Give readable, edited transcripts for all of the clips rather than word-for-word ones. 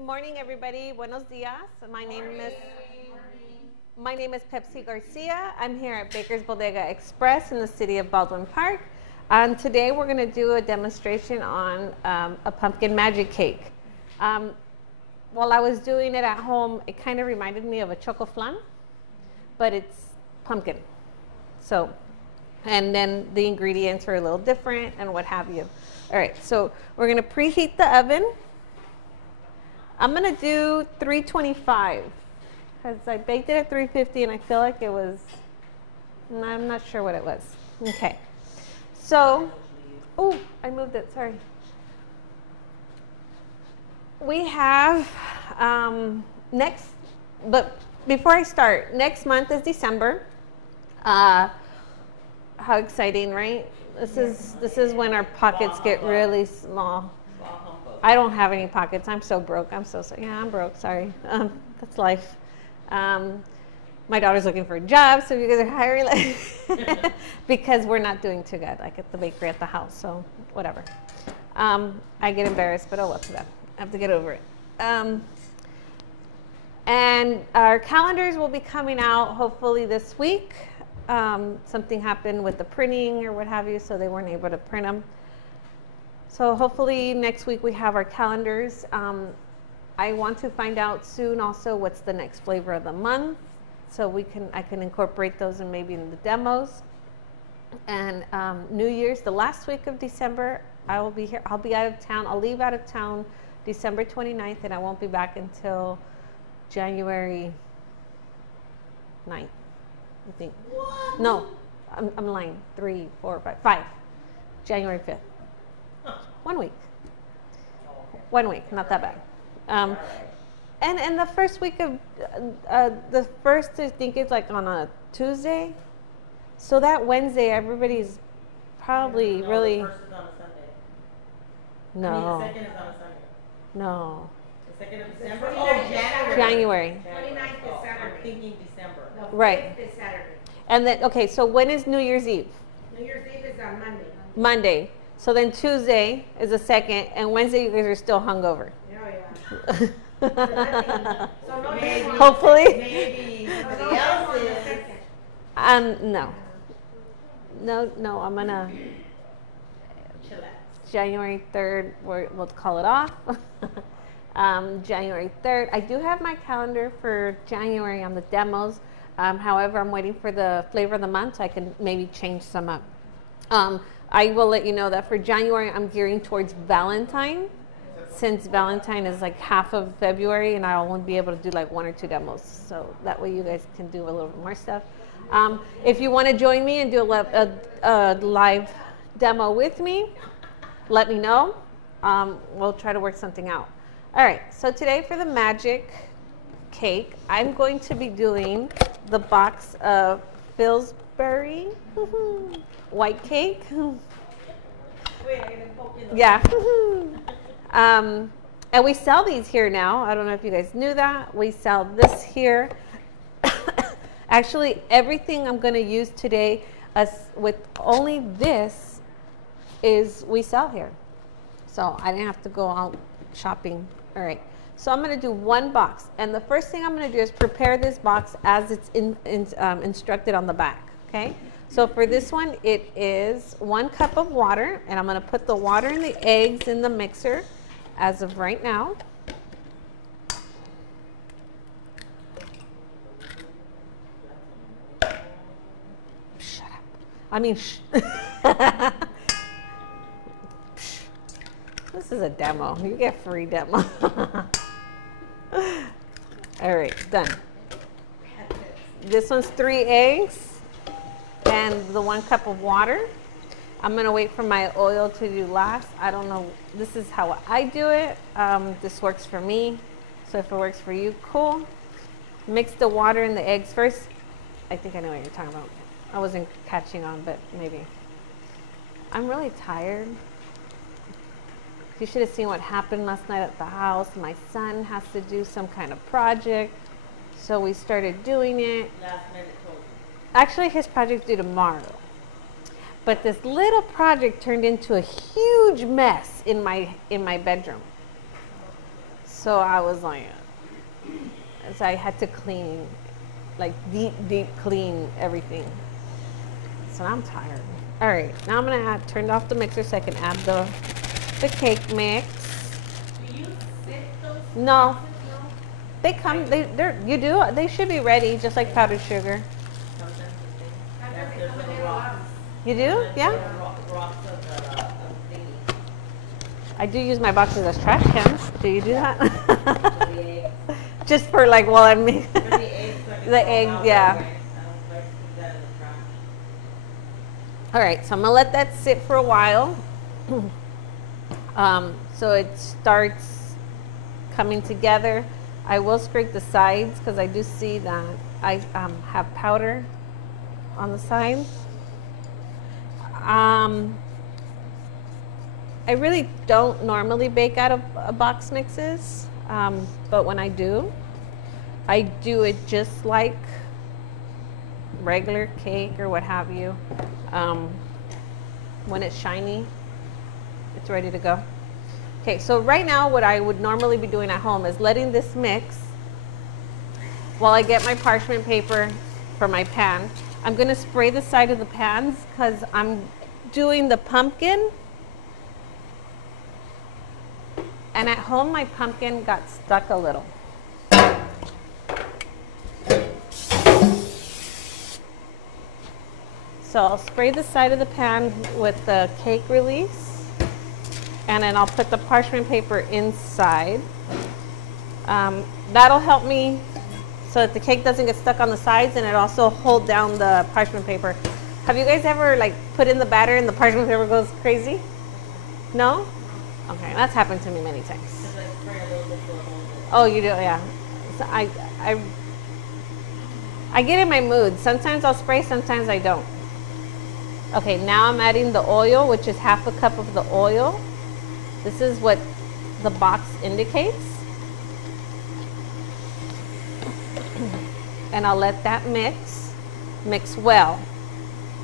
morning, everybody. Buenos dias. My name is Pepsy Garcia. I'm here at Baker's Bodega Express in the city of Baldwin Park. And today we're going to do a demonstration on a pumpkin magic cake. While I was doing it at home, it kind of reminded me of a choco flan, but it's pumpkin. So, and then the ingredients are a little different and what have you. All right, so we're going to preheat the oven. I'm going to do 325 because I baked it at 350 and I feel like it was, I'm not sure what it was. Okay, so, oh, I moved it, sorry. We have but before I start, next month is December. How exciting, right? This is when our pockets get really small. I don't have any pockets. I'm so broke. I'm broke. Sorry. That's life. My daughter's looking for a job, so you guys are hiring, because we're not doing too good, like at the bakery at the house. So whatever. I get embarrassed, but oh well, to them. I have to get over it. And our calendars will be coming out hopefully this week. Something happened with the printing or what have you, so they weren't able to print them. So hopefully next week we have our calendars. I want to find out soon also what's the next flavor of the month, so I can incorporate those and maybe in the demos. And New Year's, the last week of December, I will be here. I'll be out of town. I'll leave out of town December 29th, and I won't be back until January 9th, I think. What? No, I'm lying. 3, 4, 5. January 5th. 1 week. 1 week, not that bad. And the first week of, the first, I think it's like on a Tuesday. So that Wednesday, everybody's probably really. The first is on a Sunday. No. I mean, the second is on a Sunday. No. The 2nd of December? Oh, January. 29th is Saturday. I'm thinking December. The Right. 5th is Saturday. And then, okay, so when is New Year's Eve? New Year's Eve is on Monday. Monday. So then Tuesday is the 2nd, and Wednesday you guys are still hungover. Oh, yeah. So no Maybe. Hopefully. Maybe No, somebody else on the is. 2nd. No. No, I'm gonna, Chillax. January 3rd, we'll call it off. January 3rd. I do have my calendar for January on the demos. However, I'm waiting for the flavor of the month so I can maybe change some up. I will let you know that for January, I'm gearing towards Valentine, since Valentine is like half of February, and I'll only be able to do like 1 or 2 demos. So that way you guys can do a little bit more stuff. If you want to join me and do a live demo with me, let me know. We'll try to work something out. All right, so today for the magic cake, I'm going to be doing the box of Pillsbury white cake. Wait, I gotta poke in the Yeah. And we sell these here now. I don't know if you guys knew that. We sell this here. Actually, everything I'm going to use today, with only this, is we sell here. So I didn't have to go out shopping. All right. So I'm going to do 1 box. And the first thing I'm going to do is prepare this box as it's instructed on the back. Okay. So for this one, it is 1 cup of water. And I'm going to put the water and the eggs in the mixer as of right now. Shut up. I mean, shh. This is a demo. You get free demo. All right, done. This one's 3 eggs and the 1 cup of water. I'm gonna wait for my oil to do last. I don't know, this is how I do it. This works for me. So if it works for you, cool. Mix the water and the eggs first. I think I know what you're talking about. I wasn't catching on, but maybe. I'm really tired. You should have seen what happened last night at the house. My son has to do some kind of project. So we started doing it. Last minute told you. Actually, his project's due tomorrow. But this little project turned into a huge mess in my bedroom. So I was like, so I had to clean, like deep clean everything. So I'm tired. All right, now I'm gonna turn off the mixer so I can add the cake mix. Do you sift those? No, boxes? No? they come. You do. They should be ready, just like powdered sugar. Sometimes the thing. I've Yeah, never there's come in little a rocks. box. You do? Yeah. Little rocks of the thingy. I do use my boxes as trash cans. Do you do that? For the eggs. Just for like while I'm For the eggs. So I can The throw 'em egg, out yeah. right away. I don't like to do that in the trash. All right, so I'm gonna let that sit for a while. So it starts coming together. I will scrape the sides because I do see that I have powder on the side. I really don't normally bake out of box mixes, but when I do it just like regular cake or what have you. When it's shiny, it's ready to go. Okay, so right now what I would normally be doing at home is letting this mix while I get my parchment paper for my pan. I'm gonna spray the side of the pans because I'm doing the pumpkin. And at home, my pumpkin got stuck a little. So I'll spray the side of the pan with the cake release. And then I'll put the parchment paper inside. That'll help me so that the cake doesn't get stuck on the sides, and it also hold down the parchment paper. Have you guys ever like put in the batter and the parchment paper goes crazy? No? Okay, that's happened to me many times. Just like spray a little bit to hold it. Oh, you do, yeah. So I get in my mood. Sometimes I'll spray, sometimes I don't. Okay, now I'm adding the oil, which is half a cup of the oil. This is what the box indicates. And I'll let that mix well,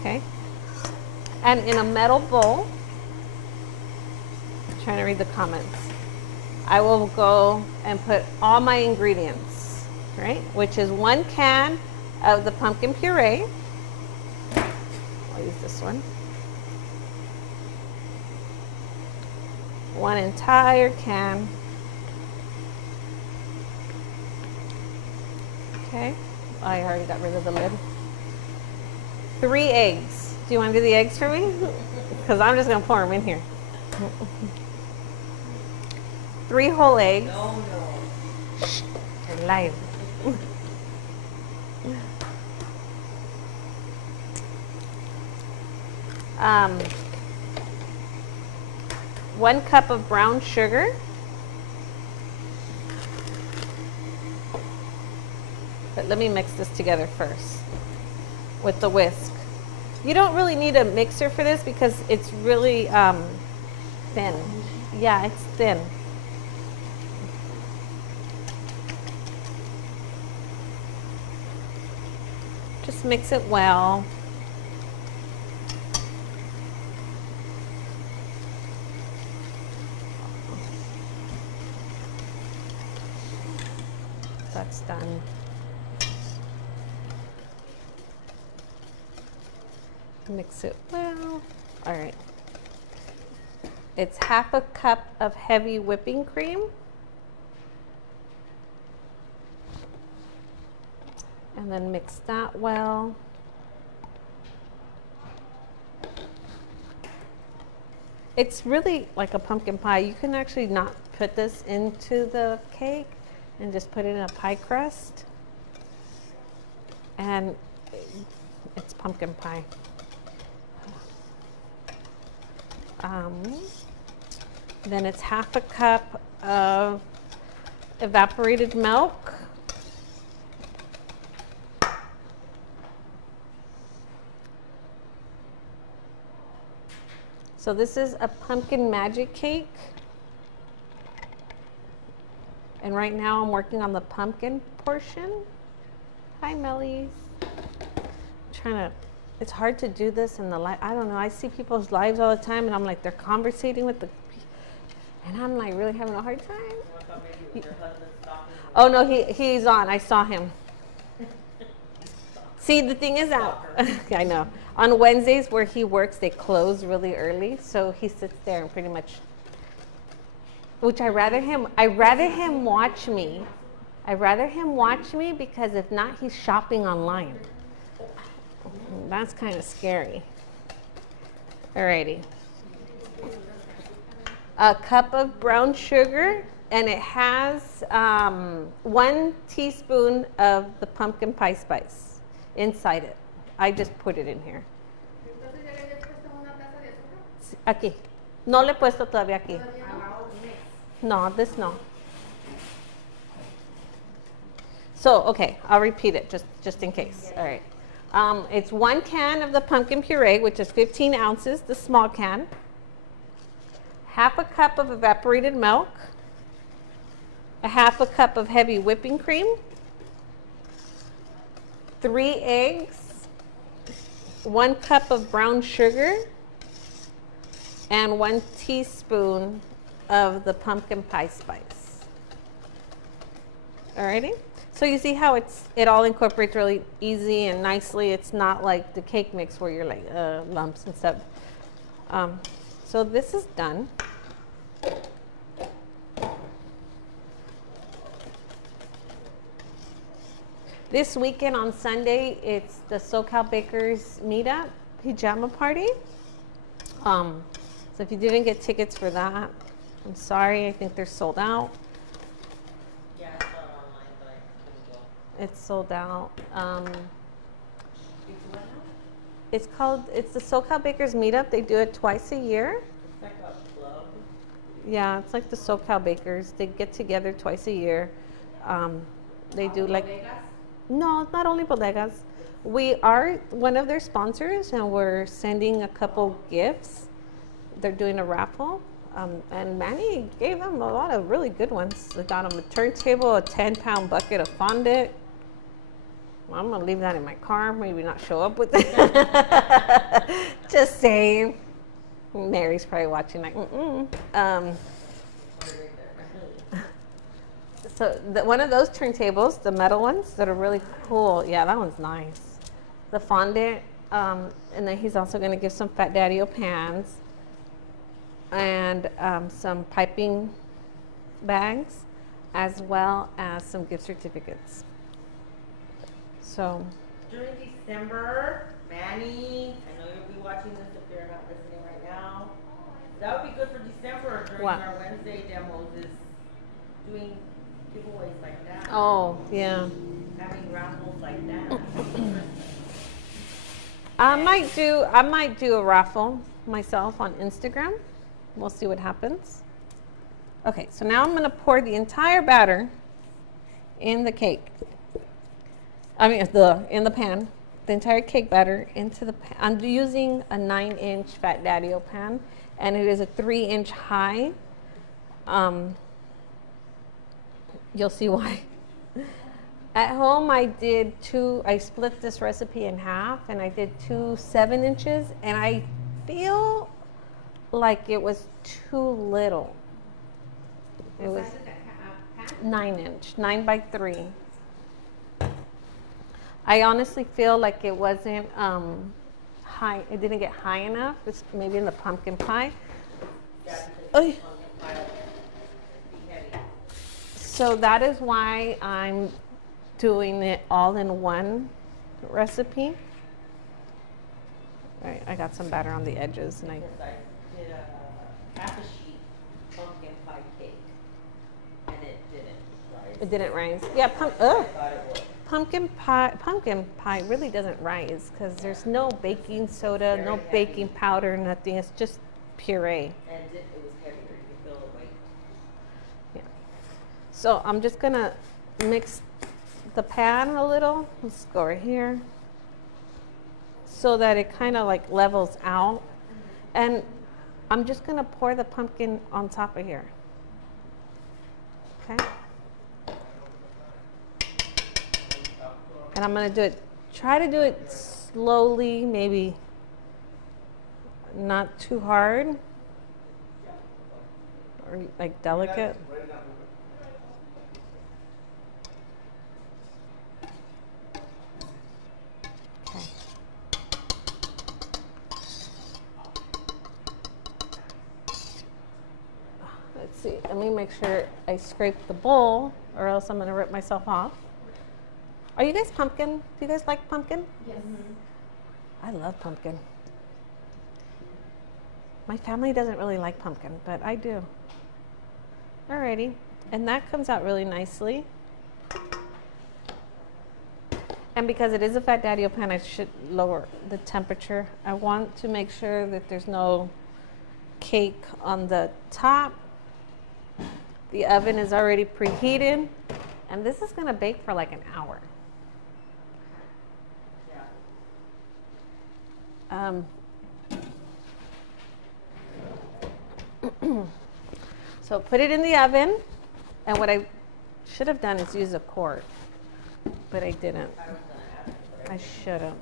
okay? And in a metal bowl, I'm trying to read the comments, I will go and put all my ingredients, right? Which is 1 can of the pumpkin puree. I'll use this one. 1 entire can. Okay, I already got rid of the lid. 3 eggs. Do you want to do the eggs for me? Because I'm just going to pour them in here. 3 whole eggs. No, no. They're live. 1 cup of brown sugar. But let me mix this together first with the whisk. You don't really need a mixer for this because it's really thin. Yeah, it's thin. Just mix it well. That's done. Mix it well. All right. It's half a cup of heavy whipping cream. And then mix that well. It's really like a pumpkin pie. You can actually not put this into the cake and just put it in a pie crust. And it's pumpkin pie. Then it's half a cup of evaporated milk. So this is a pumpkin magic cake. And right now I'm working on the pumpkin portion. Hi, Mellies. It's hard to do this in the live. I don't know. I see people's lives all the time and I'm like, they're conversating with the, and I'm like really having a hard time. Your husband's stalking you. Oh no, he's on. I saw him. See, the thing is that I know on Wednesdays where he works, they close really early, so he sits there and pretty much. Which I rather him watch me. I rather him watch me because if not, he's shopping online. That's kind of scary. Alrighty. A cup of brown sugar, and it has 1 teaspoon of the pumpkin pie spice inside it. I just put it in here. Aquí. No le he puesto todavía aquí. No, this no. So, okay, I'll repeat it just in case. All right. It's 1 can of the pumpkin puree, which is 15 ounces, the small can. Half a cup of evaporated milk. A half a cup of heavy whipping cream. 3 eggs. 1 cup of brown sugar. And 1 teaspoon of the pumpkin pie spice. Alrighty. So you see how it all incorporates really easy and nicely. It's not like the cake mix where you're like lumps and stuff. So this is done. This weekend on Sunday, it's the SoCal Bakers meetup pajama party. So if you didn't get tickets for that, I'm sorry. I think they're sold out. Yeah, I saw it online, but I couldn't go. It's sold out. It's what now? It's the SoCal Bakers meetup. They do it twice a year. It's like a club. Yeah, it's like the SoCal Bakers. They get together twice a year. They do like, no, it's not only bodegas. We are one of their sponsors, and we're sending a couple gifts. They're doing a raffle, and Manny gave them a lot of really good ones. They got them a turntable, a 10-pound bucket of fondant. Well, I'm gonna leave that in my car, maybe not show up with it. Just saying. Mary's probably watching like, So one of those turntables, the metal ones that are really cool. Yeah, that one's nice. The fondant, and then he's also going to give some Fat Daddy-O pans and some piping bags, as well as some gift certificates. So During December, Manny, I know you'll be watching this if you're not listening right now. That would be good for December during What? our Wednesday demos is doing giveaways like that. oh yeah, Having raffles like that. I might do a raffle myself on Instagram. We'll see what happens. Okay, so now I'm going to pour the entire batter in the cake. I mean, in the pan. The entire cake batter into the pan. I'm using a 9-inch Fat Daddy-O pan, and it is a 3-inch high. You'll see why. At home, I split this recipe in half, and I did 2 7 inches, and I feel like it was too little. It was 9-inch, 9 by 3. I honestly feel like it wasn't high. It didn't get high enough. It's maybe in the pumpkin pie. So that is why I'm doing it all in one recipe. All right, I got some batter on the edges, and I did a half a sheet pumpkin pie cake, and it didn't rise. It didn't rise. Yeah, I thought it would. pumpkin pie really doesn't rise because there's no baking soda, no baking powder, nothing. It's just puree. And it was heavier. You could feel the weight. Yeah. So I'm just gonna mix the pan a little. Let's go right here, so that it kind of like levels out. And I'm just gonna pour the pumpkin on top of here. Okay. And I'm gonna try to do it slowly, maybe not too hard or like delicate. see, let me make sure I scrape the bowl or else I'm gonna rip myself off. Are you guys pumpkin? Do you guys like pumpkin? Yes. I love pumpkin. My family doesn't really like pumpkin, but I do. Alrighty, and that comes out really nicely. And because it is a fat daddio pan, I should lower the temperature. I want to make sure that there's no cake on the top. The oven is already preheated, and this is gonna bake for like an hour. So put it in the oven, and what I should have done is use a quart, but I didn't. I should have.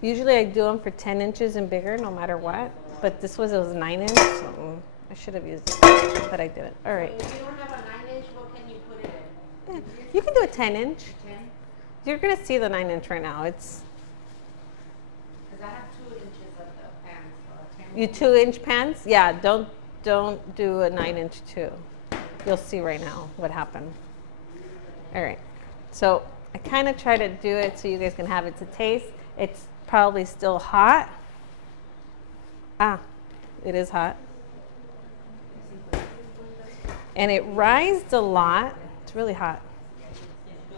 Usually I do them for 10 inches and bigger, no matter what, but it was 9 inch, so I should have used it, but I didn't. All right. If you don't have a 9 inch, what can you put it in? Yeah, you can do a 10 inch. 10? You're gonna see the 9 inch right now. It's Because I have 2 inches of the pan, so a 10. you 2-inch pans. Yeah, don't do a 9 inch too. You'll see right now what happened. All right. So I kind of try to do it so you guys can have it to taste. It's probably still hot. Ah, it is hot. And it rised a lot. It's really hot.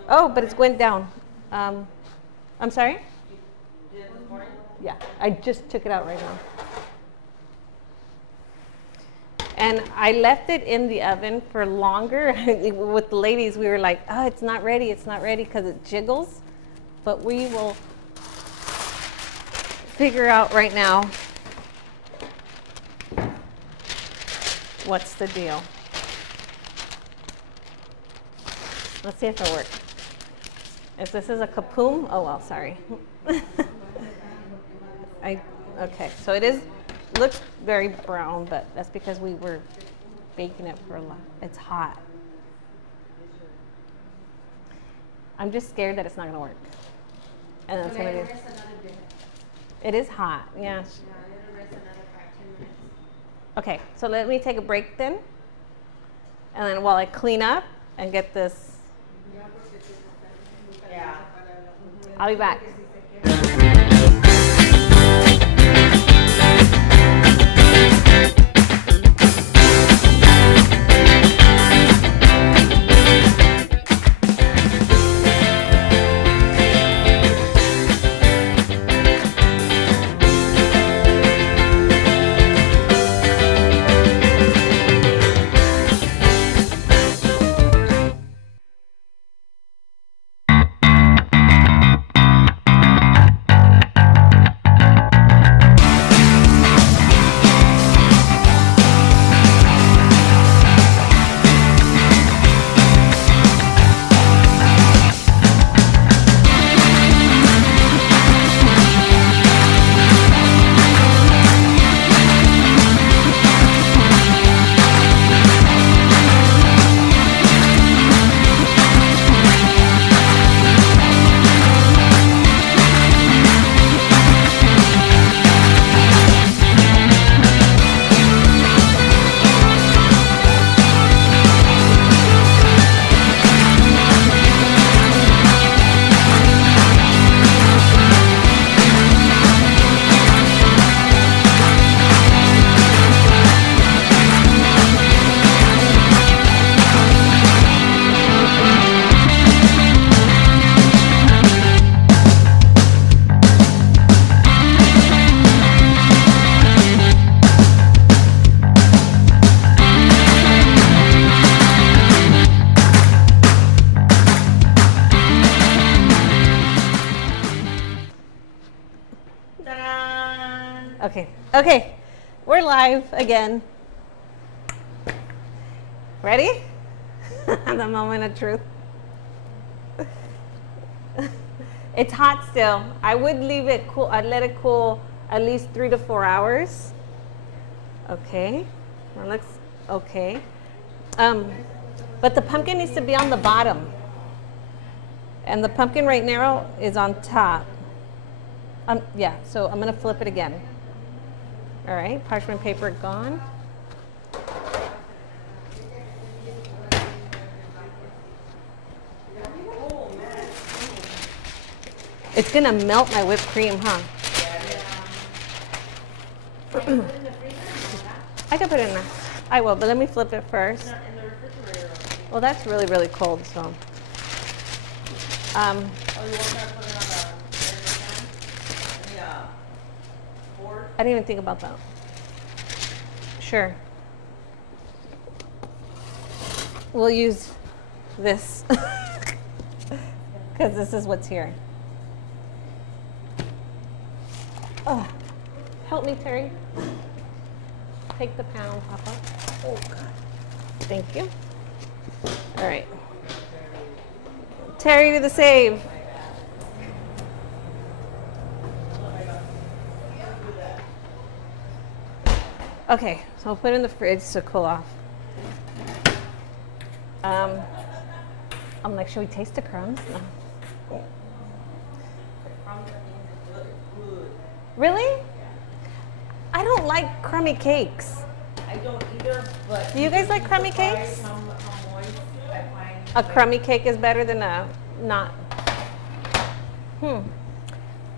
Oh, but it's went down. I'm sorry? Yeah, I just took it out right now. And I left it in the oven for longer. With the ladies, we were like, oh, it's not ready, because it jiggles. But we will figure out right now what's the deal. Let's see if it works. If this is a kapoom, oh well, sorry. Okay, so it looks very brown, but that's because we were baking it for a lot. It's hot. I'm just scared that it's not gonna work. And it's gonna be. It is hot, yeah. Okay, so let me take a break then. And then while I clean up and get this. Yeah. I'll be back. Okay, we're live again. Ready? The moment of truth. It's hot still. I would leave it cool. I'd let it cool at least 3 to 4 hours. Okay, that looks okay. But the pumpkin needs to be on the bottom. And the pumpkin right now is on top. Yeah, so I'm gonna flip it again. All right, parchment paper gone. It's gonna melt my whipped cream, huh? I can put it in there. I will, but let me flip it first. In the refrigerator. Well, that's really, really cold, so. Oh, you want me to put it on the board? I didn't even think about that. Sure. We'll use this because this is what's here. Oh, help me, Terry. Take the pan, Papa. Oh, God. Thank you. All right. Terry to the save. Okay, so I'll put it in the fridge to cool off. I'm like, should we taste the crumbs? No. Really? I don't like crummy cakes. I don't either, but... Do you guys like crummy cakes? How moist I find A crummy cake is better than a not.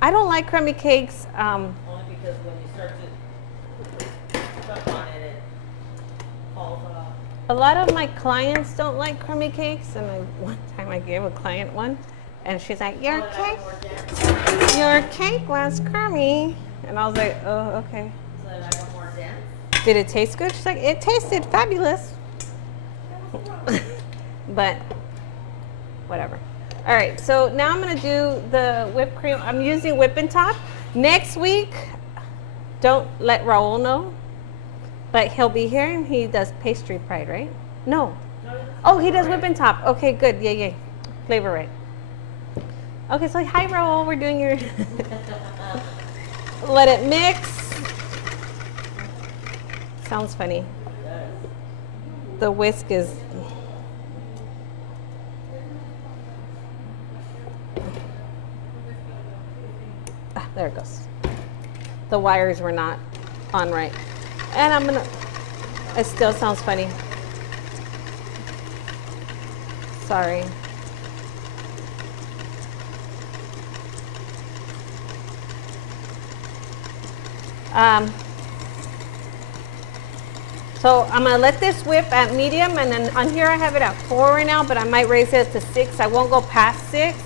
I don't like crummy cakes. only because when you start to put stuff on it, it falls off. A lot of my clients don't like crummy cakes, and one time I gave a client one, and she's like, your cake was crummy. And I was like, oh, okay. So that I got more dense. Did it taste good? She's like, it tasted fabulous. But whatever. All right, so now I'm gonna do the whipped cream. I'm using Whippin' Top. Next week, don't let Raul know, but he'll be here and he does Pastry Pride, right? No. Oh, he does Whippin' Top. Okay, good. Yeah. Flavor right. Okay, so hi Raul, we're doing your let it mix. Sounds funny. The whisk is there it goes. The wires were not on right. And I'm gonna, it still sounds funny. Sorry. So I'm gonna let this whip at medium, and then on here I have it at 4 right now, but I might raise it to 6. I won't go past 6.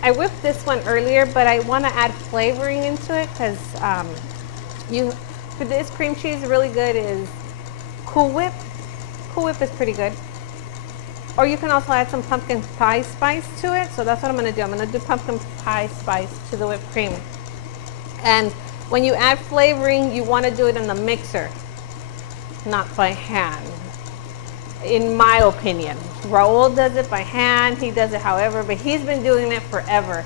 I whipped this one earlier, but I want to add flavoring into it because for this cream cheese, really good is Cool Whip. Cool Whip is pretty good. Or you can also add some pumpkin pie spice to it. So that's what I'm going to do. I'm going to do pumpkin pie spice to the whipped cream. And when you add flavoring, you want to do it in the mixer, not by hand. In my opinion. Raul does it by hand, he does it however, but he's been doing it forever.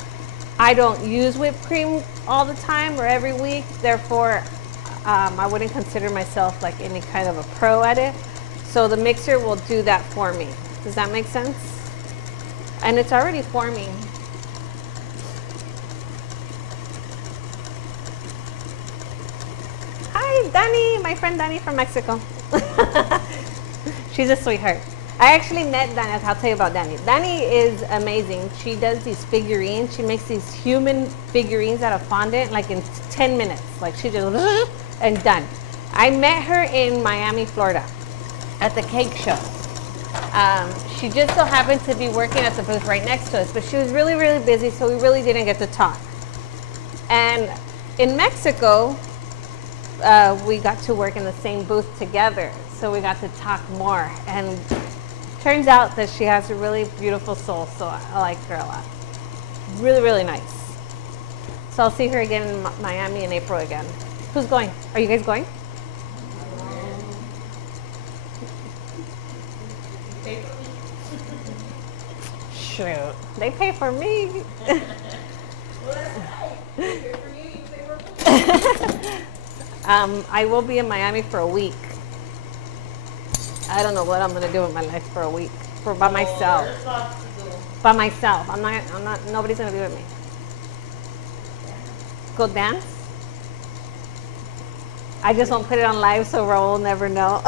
I don't use whipped cream all the time or every week, therefore I wouldn't consider myself like any kind of a pro at it. So the mixer will do that for me. Does that make sense? And it's already forming. Hi, Dani, my friend Dani from Mexico. She's a sweetheart. I actually met Dani. I'll tell you about Dani. Dani is amazing. She does these figurines. She makes these human figurines out of fondant like in 10 minutes. Like she just and done. I met her in Miami, Florida at the cake show. She just so happened to be working at the booth right next to us, but she was really, really busy, so we really didn't get to talk. And in Mexico, we got to work in the same booth together, so we got to talk more. And turns out that she has a really beautiful soul, so I like her a lot. Really, really nice. So I'll see her again in Miami in April again. Who's going? Are you guys going? Shoot, they pay for me. I will be in Miami for a week. I don't know what I'm gonna do with my life for a week, by myself. By myself. I'm not. Nobody's gonna be with me. Go dance. I just won't put it on live so Raul will never know.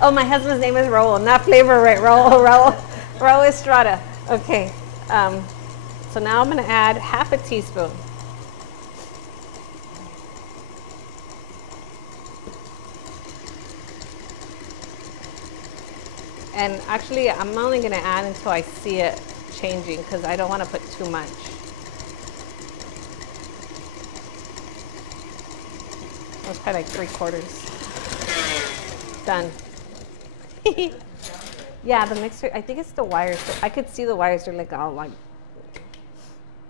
Oh, my husband's name is Raul, not Flavor Right. Raul Estrada. Okay. So now I'm going to add half a teaspoon. And actually, I'm only going to add until I see it changing because I don't want to put too much. Let's try like 3/4. Done. Yeah, the mixer, I think it's the wires. I could see the wires are like all like,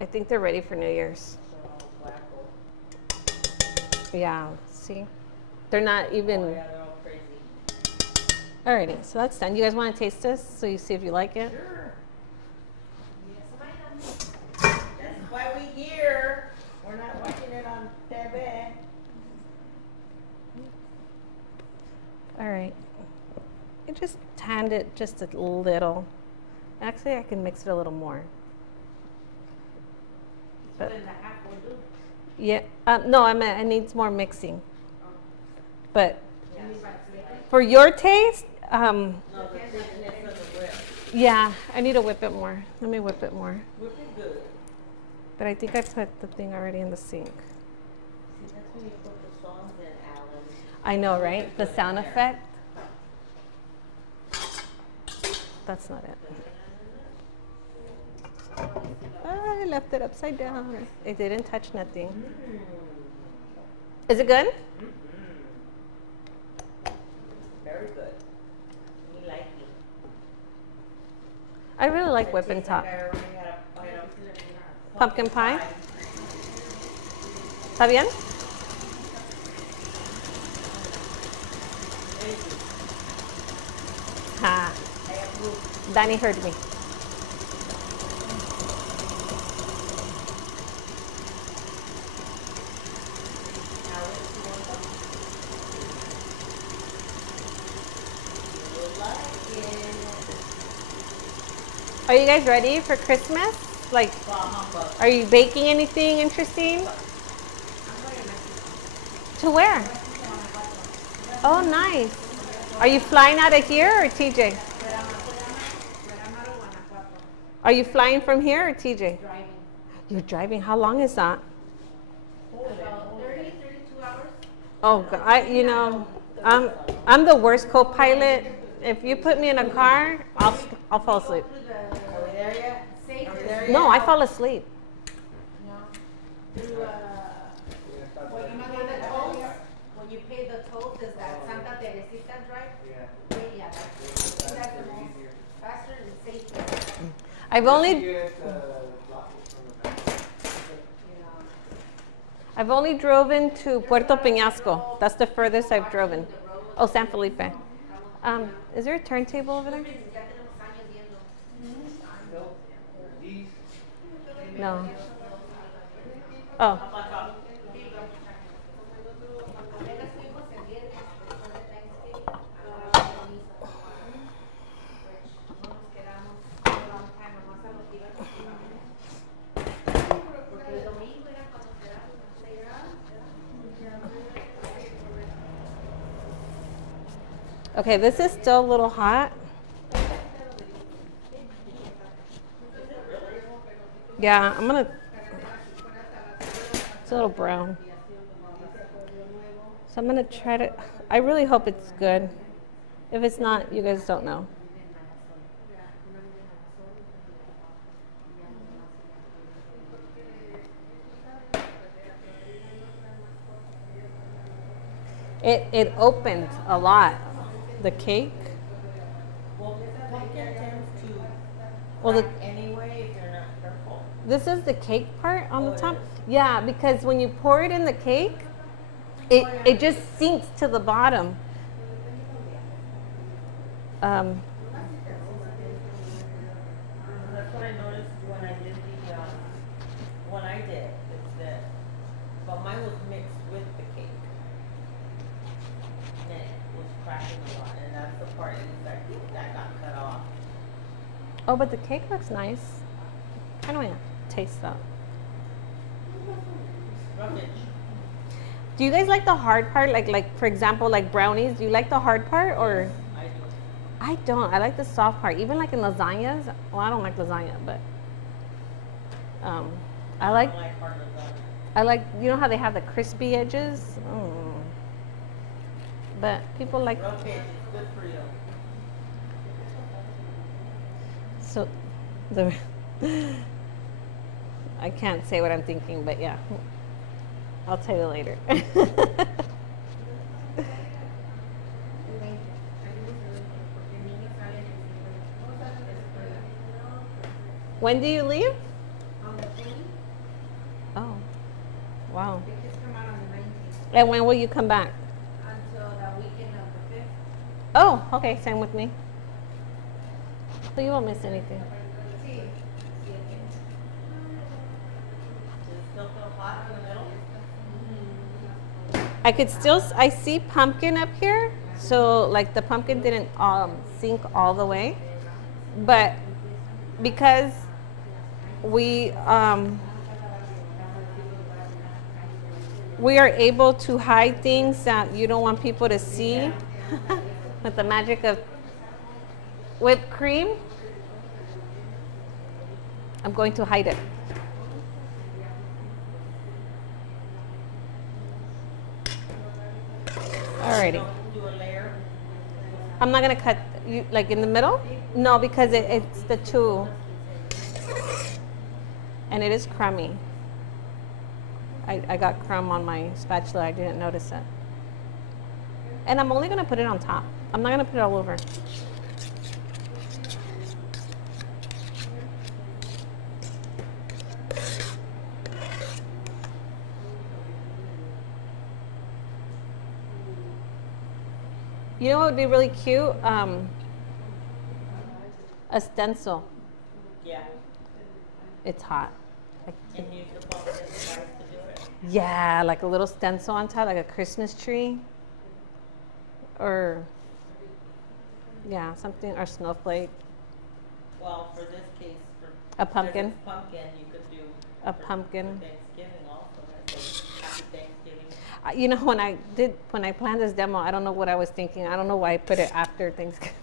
I think they're ready for New Year's. Yeah, see? They're not even. Oh, yeah, they're all crazy. Alrighty, so that's done. You guys want to taste this so you see if you like it? Sure. That's why we here. We're not watching it on TV. Alright. I just tanned it just a little. Actually, I can mix it a little more. But, yeah, no, I meant it needs more mixing. But for your taste, No, the thickness of the whip. yeah, I need to whip it more. Let me whip it more. Whip it good. But I think I put the thing already in the sink. See, that's when you put the songs in, Alan. I know, right? The sound effect. That's not it. I left it upside down. It didn't touch nothing. Is it good? Very good. We like it. I really like It whipping tastes top. like I already had a Pumpkin pie? ¿Está bien? Ha. Danny heard me. Are you guys ready for Christmas? Like, are you baking anything interesting? To where? Oh, nice. Are you flying out of here or TJ? Are you flying from here or TJ? Driving. You're driving. How long is that? About 32 hours. Oh, God, I'm the worst co-pilot. If you put me in a car, I'll fall asleep. Are we there yet? Safe. Are we there yet? No, I fall asleep. When you pay the tolls, is that Santa Teresita drive? Yeah, that's the most faster and safer. I've only driven to Puerto Peñasco. That's the furthest I've driven. Oh, San Felipe. Is there a turntable over there? No. Oh. Okay, this is still a little hot. Yeah, it's a little brown. So I'm gonna try to, I really hope it's good. If it's not, you guys don't know. It opened a lot, the cake. Well, pumpkin tends to Well, crack anyway if you're not careful. this is the cake part on the top. Yeah, because when you pour it in the cake, it just sinks to the bottom. That's what I noticed when I did when I did, is that, but mine was mixed with the cake. And it was cracking a lot, and that's the part that got cut off. Oh, but the cake looks nice. Kind of want to taste that. Rubbish. Do you guys like the hard part? Like for example, like brownies. Do you like the hard part or? I do. I don't. I like the soft part. Even like in lasagnas. Well, I don't like lasagna, but I like. I like hard lasagna. I like. You know how they have the crispy edges. But people like. Rough edges, good for you. So, the. I can't say what I'm thinking, but yeah, I'll tell you later. When do you leave? On the 20th. Oh, wow. The kids come out on the 19th. And when will you come back? Until the weekend of the 5th. Oh, okay, same with me. So you won't miss anything. Sí. Sí, okay. Does it still feel hot in the middle? I could still, I see pumpkin up here. So like the pumpkin didn't sink all the way. But because we are able to hide things that you don't want people to see with the magic of whipped cream, I'm going to hide it. Alrighty. Do a layer. I'm not gonna cut you like in the middle. No, because it's the two, and it is crummy. I got crumb on my spatula. I didn't notice it. And I'm only gonna put it on top. I'm not gonna put it all over. You know what would be really cute? A stencil. Yeah. It's hot. And use the pumpkin spice to do it. Yeah, like a little stencil on top, like a Christmas tree. Or, yeah, something, or snowflake. Well, for this case, A pumpkin. because it's pumpkin, you could do A for pumpkin. Thanksgiving also. That's like happy Thanksgiving. You know, when I planned this demo, I don't know what I was thinking. I don't know why I put it after Thanksgiving.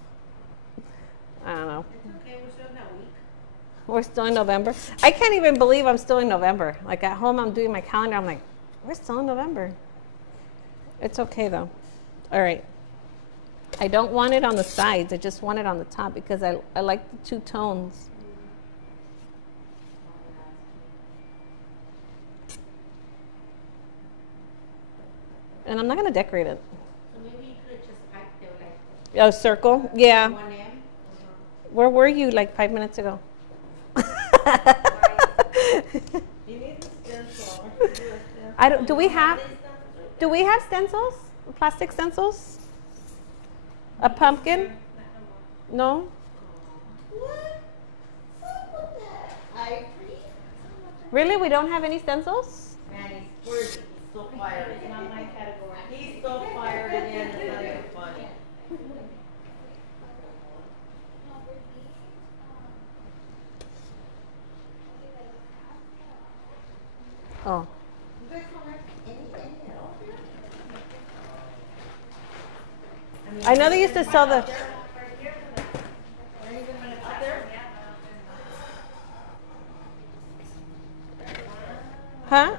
I don't know. It's okay, we're still in that week. We're still in November. I can't even believe I'm still in November. Like at home, I'm doing my calendar. I'm like, we're still in November. It's okay though. All right. I don't want it on the sides. I just want it on the top because I like the two tones. And I'm not going to decorate it. So maybe you could just pipe there like Oh, circle? Yeah. 1 m. Where were you like 5 minutes ago? You need the stencil. I don't, do we have stencils? Plastic stencils? A pumpkin? No? What? What's up with that? Ivory? Really? We don't have any stencils? Man, he's so fired. It's not my category. He's so fired again. It's not even funny. Oh. You guys don't have any at all here? I know they used to sell the... Out there? Huh?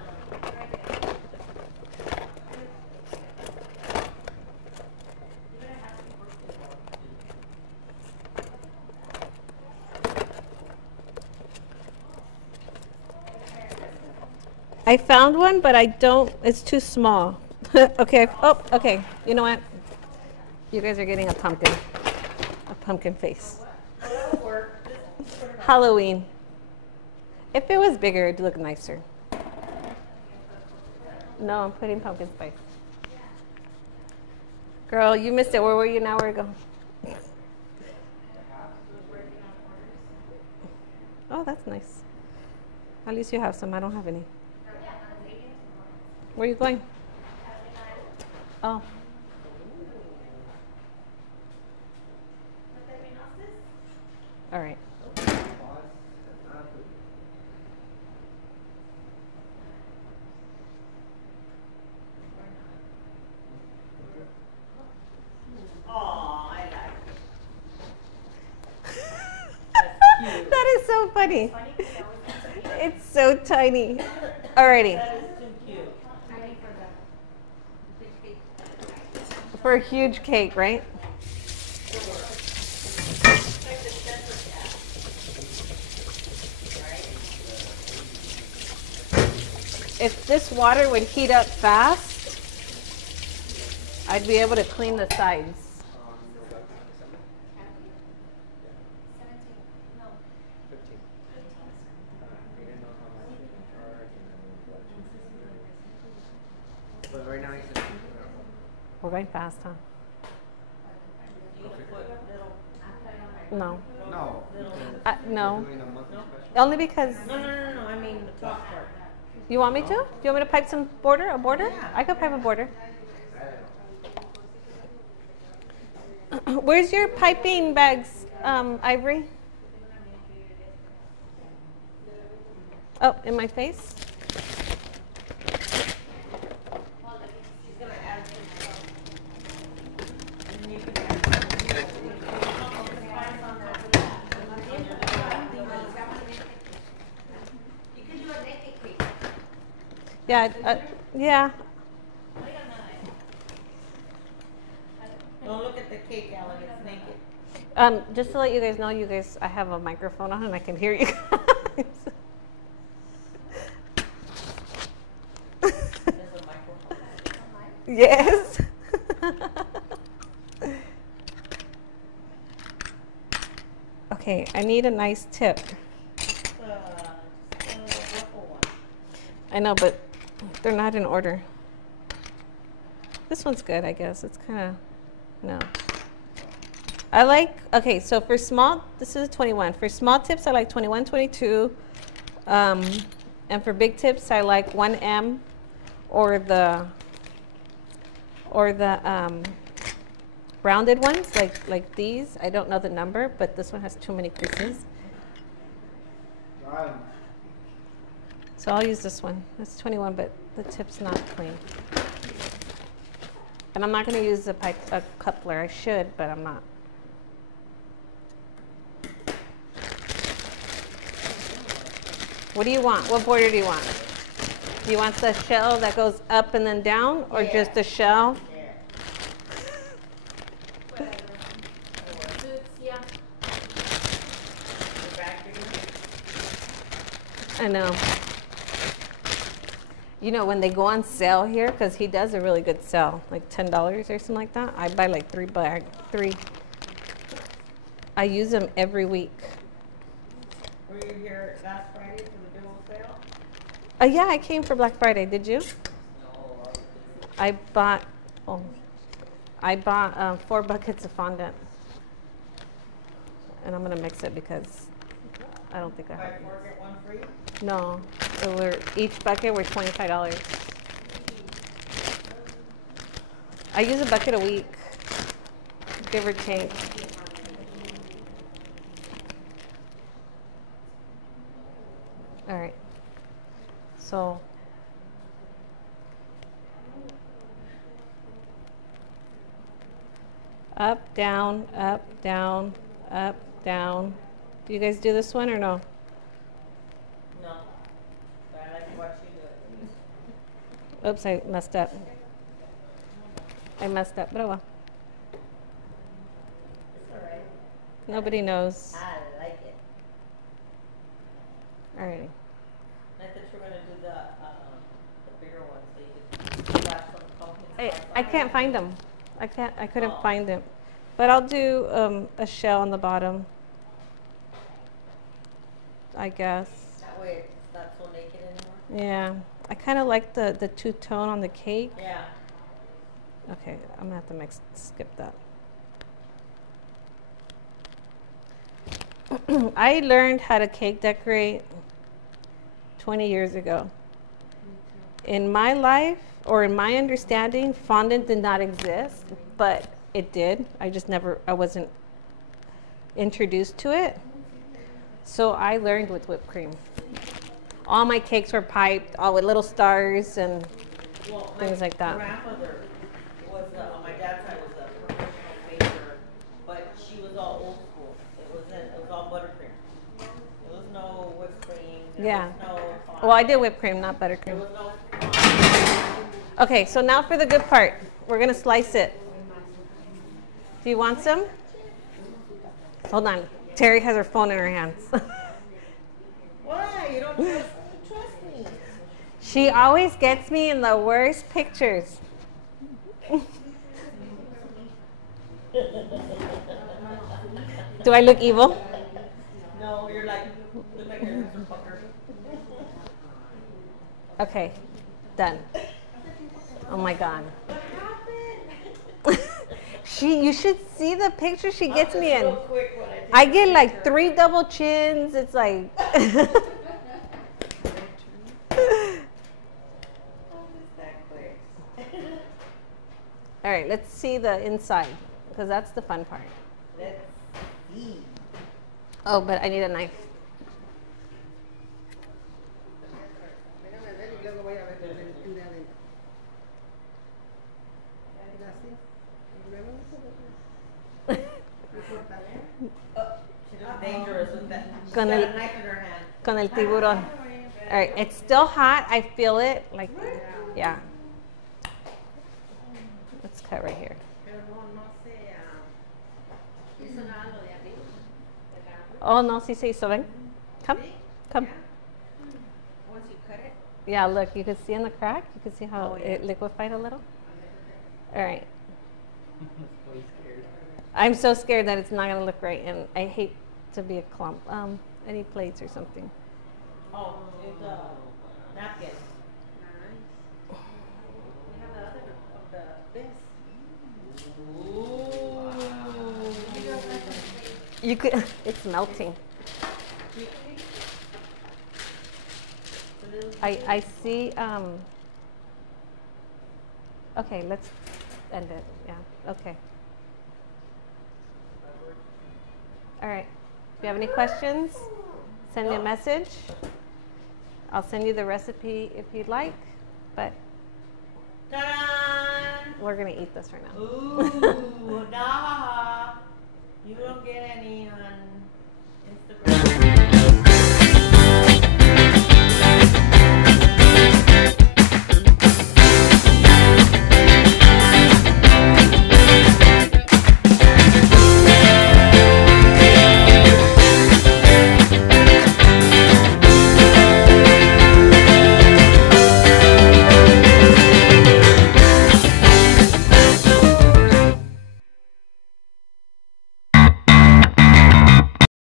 I found one, but I don't, it's too small. Okay, oh, okay. You know what? You guys are getting a pumpkin face. Halloween. If it was bigger, it'd look nicer. No, I'm putting pumpkin spice. Girl, you missed it. Where were you? Now where to go? Oh, that's nice. At least you have some. I don't have any. Where are you going? Oh. All right. That is so funny. It's so tiny. Alrighty. That is too cute. For a huge cake, right? If this water would heat up fast, I'd be able to clean the sides. But right now he's just We're going fast, huh? No. no. No. Doing a monthly special. Only because. No. I mean the top part. You want me to? Do you want me to pipe some border? A border? Yeah. I could pipe a border. Where's your piping bags, Ivory? Oh, in my face? Yeah, yeah. Don't look at the cake, Alan. It's naked. Just to let you guys know, I have a microphone on and I can hear you guys. There's a microphone. Yes. Okay, I need a nice tip. Ruffle one. I know, but they're not in order. This one's good, I guess. It's kind of, no. I like, okay, so for small, this is 21. For small tips, I like 21, 22. And for big tips, I like 1M or the rounded ones, like these. I don't know the number, but this one has too many creases. So I'll use this one. That's 21, but the tip's not clean. And I'm not going to use a coupler. I should, but I'm not. What do you want? What border do you want? Do you want the shell that goes up and then down, or just the shell? I know. You know, when they go on sale here, because he does a really good sale, like $10 or something like that, I buy like three. I use them every week. Were you here last Friday for the dual sale? Yeah, I came for Black Friday. Did you? I bought 4 buckets of fondant. And I'm going to mix it because I don't think I Buy have 4, get 1 free? No, each bucket were $25. I use a bucket a week, give or take. All right, so up, down, up, down, up, down. Do you guys do this one or no? No. But I like to watch you do it. Oops, I messed up. But well. It's all right. Nobody knows. I like it. Alrighty. I thought you were going to do the bigger ones so you could flash some pumpkins. I can't find them. I couldn't find them. But I'll do a shell on the bottom, I guess. That way it's not so naked anymore. Yeah. I kind of like the two-tone on the cake. Yeah. Okay, I'm going to have to skip that. I learned how to cake decorate 20 years ago. In my life, or in my understanding, fondant did not exist, but it did. I wasn't introduced to it. So I learned with whipped cream. All my cakes were piped, all with little stars and things like that. My grandmother was, on my dad's side, was a professional baker, but she was all old school. It was all buttercream. Yeah. There was no Well, I did whipped cream, not There buttercream. was no Okay, so now for the good part. We're gonna slice it. Do you want some? Hold on. Terry has her phone in her hands. Why? You don't trust me. She always gets me in the worst pictures. Do I look evil? No, you're like, look like you're Mr. Fucker. Okay, done. Oh my God. What happened? You should see the picture she gets me in. Real quick when take I the get like picture. 3 double chins. It's like. Oh, just that quick. All right, let's see the inside because that's the fun part. Let's see. Oh, but I need a knife. She looks dangerous with that. She's Con got el- a knife in her hand. Con el tiburón. All right, it's still hot. I feel it. Like, yeah. Let's cut right here. Oh, no, sí se hizo. Ven. Come. Come. Once you cut it, Yeah, look, you can see in the crack. You can see how it liquefied a little. All right. I'm so scared that it's not going to look right, and I hate to be a clump. Any plates or something. Oh, it's a napkin. nice. We have the other of the this. You could. It's melting. I see. Okay, let's end it. Yeah. Okay. All right. If you have any questions, send me a message. I'll send you the recipe if you'd like, but Ta-da! we're gonna eat this right now. Ooh, now